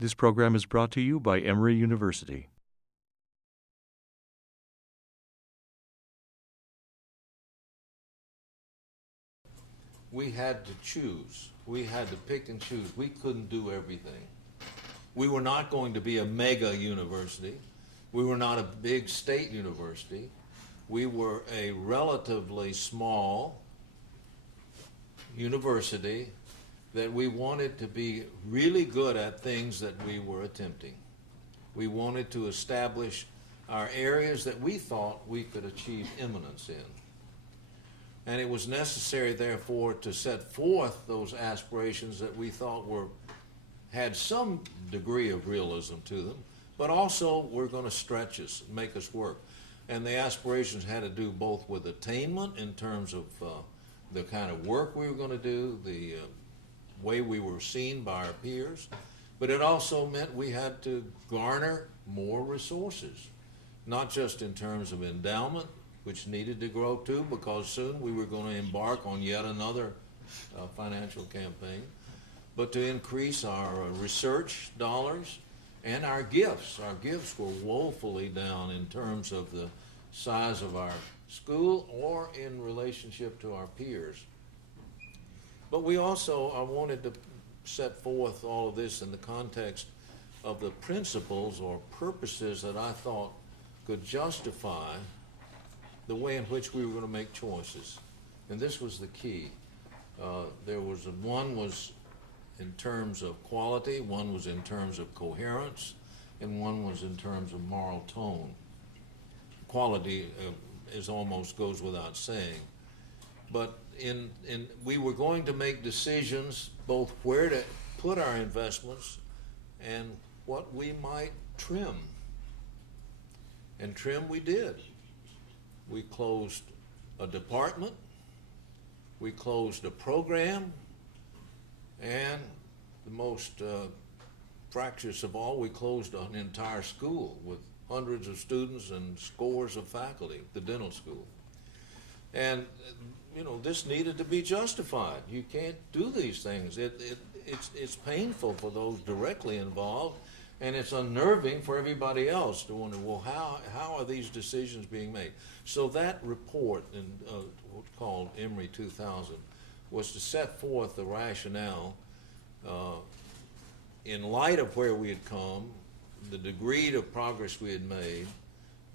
This program is brought to you by Emory University. We had to choose. We had to pick and choose. We couldn't do everything. We were not going to be a mega university. We were not a big state university. We were a relatively small university that we wanted to be really good at things that we were attempting. We wanted to establish our areas that we thought we could achieve eminence in. And it was necessary, therefore, to set forth those aspirations that we thought had some degree of realism to them, but also were going to stretch us, make us work. And the aspirations had to do both with attainment in terms of the kind of work we were going to do, the way we were seen by our peers, but it also meant we had to garner more resources, not just in terms of endowment, which needed to grow too, because soon we were going to embark on yet another financial campaign, but to increase our research dollars and our gifts. Our gifts were woefully down in terms of the size of our school or in relationship to our peers. But we also, I wanted to set forth all of this in the context of the principles or purposes that I thought could justify the way in which we were going to make choices. And this was the key. One was in terms of quality, one was in terms of coherence, and one was in terms of moral tone. Quality almost goes without saying. But we were going to make decisions both where to put our investments and what we might trim. And trim we did. We closed a department, we closed a program, and the most fractious of all, we closed an entire school with hundreds of students and scores of faculty, the dental school. And this needed to be justified. You can't do these things. It's painful for those directly involved, and it's unnerving for everybody else to wonder, well, how are these decisions being made? So that report, called Emory 2000, was to set forth the rationale in light of where we had come, the degree of progress we had made,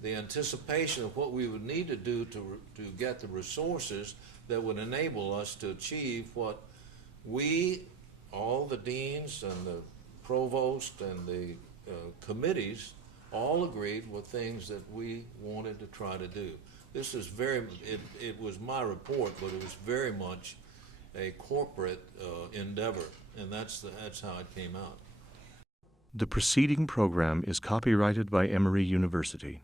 the anticipation of what we would need to do to get the resources that would enable us to achieve what all the deans and the provost and the committees all agreed were things that we wanted to try to do. This is it was my report, but it was very much a corporate endeavor, and that's how it came out. The preceding program is copyrighted by Emory University.